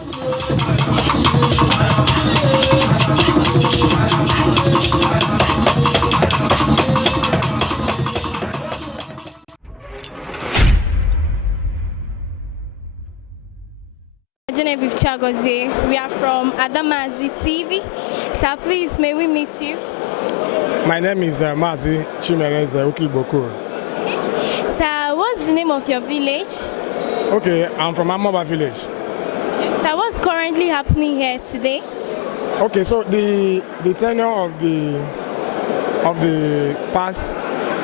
We are from Adamazi TV. Sir, please, may we meet you? My name is Mazi Chimereze Okeigbo Okoro. Sir, what's the name of your village? Okay, I'm from Amoba village. Sir, what's currently happening here today? Okay, so the tenure of the past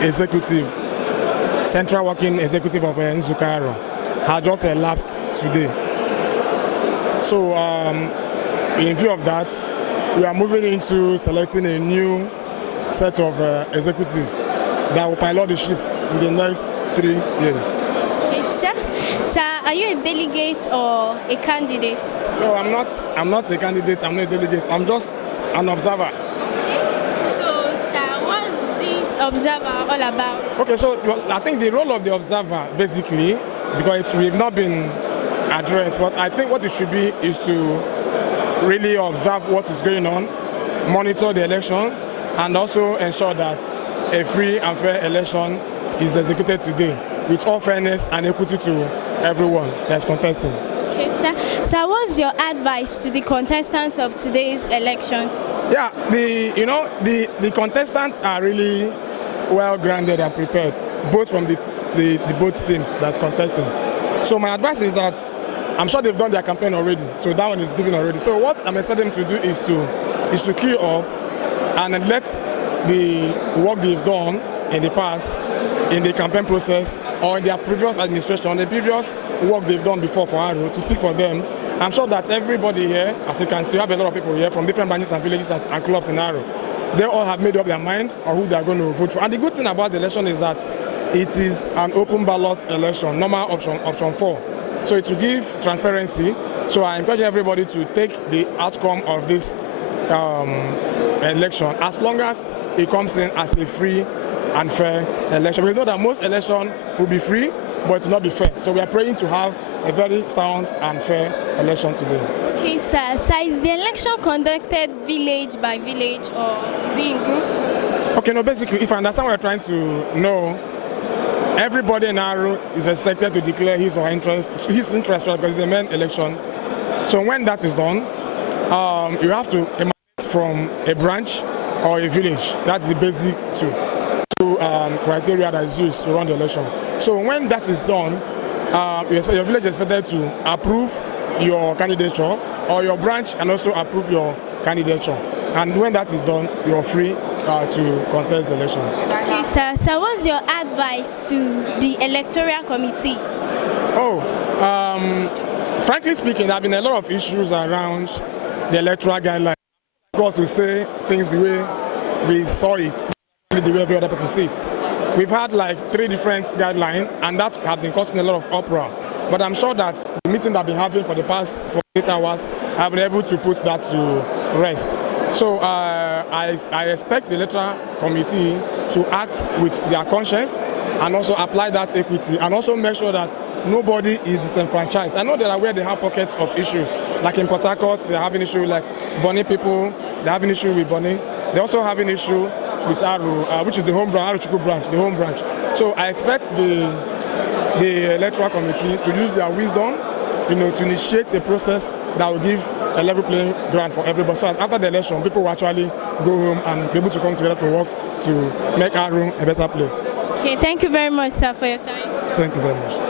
executive, central working executive of Nzuko Aro, has just elapsed today. So in view of that, we are moving into selecting a new set of executives that will pilot the ship in the next 3 years. Okay, sir. Sir, are you a delegate or a candidate? No, I'm not a candidate. I'm not a delegate. I'm just an observer. Okay. So, sir, what's this observer all about? Okay, so I think the role of the observer, basically, because we've not been addressed, but I think what it should be is to really observe what is going on, monitor the election, and also ensure that a free and fair election is executed today with all fairness and equity to everyone that's contesting. Okay, sir. Sir, what's your advice to the contestants of today's election? Yeah, the contestants are really well grounded and prepared, both from the both teams that's contesting. So my advice is that I'm sure they've done their campaign already, so that one is given already. So what I'm expecting them to do is to queue up and let the work they've done in the past, in the campaign process, or in their previous administration, the previous work they've done before for Aro, to speak for them. I'm sure that everybody here, as you can see, we have a lot of people here from different branches and villages and clubs in Aro. They all have made up their mind on who they are going to vote for. And the good thing about the election is that it is an open ballot election, normal option 4. So it will give transparency. So I encourage everybody to take the outcome of this election, as long as it comes in as a free and fair election. We know that most elections will be free, but it will not be fair. So we are praying to have a very sound and fair election today. Okay, sir. Sir, is the election conducted village by village or is it in group? Okay, no, basically, if I understand what you're trying to know, everybody in Aro is expected to declare his interest because it's a main election. So when that is done, you have to emanate from a branch or a village. That's the basic two criteria that is used to run the election. So when that is done, your village is expected to approve your candidature, or your branch and also approve your candidature. And when that is done, you're free to contest the election. Okay, sir. So what's your advice to the electoral committee? Frankly speaking, there have been a lot of issues around the electoral guidelines. Of course, we say things the way we saw it, the way every other person sees it. We've had like 3 different guidelines, and that has been causing a lot of uproar. But I'm sure that the meeting that I've been having for the past 48 hours, I've been able to put that to rest. So I expect the electoral committee to act with their conscience and also apply that equity, and also make sure that nobody is disenfranchised. I know there are where they have pockets of issues, like in Port Harcourt, they're having issue like Bonny people, they're having issue with Bonny. They also have an issue with Aro, which is the home branch, Arochukwu branch, the home branch. So I expect the electoral committee to use their wisdom, to initiate a process that will give a level playing ground for everybody. So after the election, people will actually go home and be able to come together to work to make Aro a better place. Okay, thank you very much, sir, for your time. Thank you very much.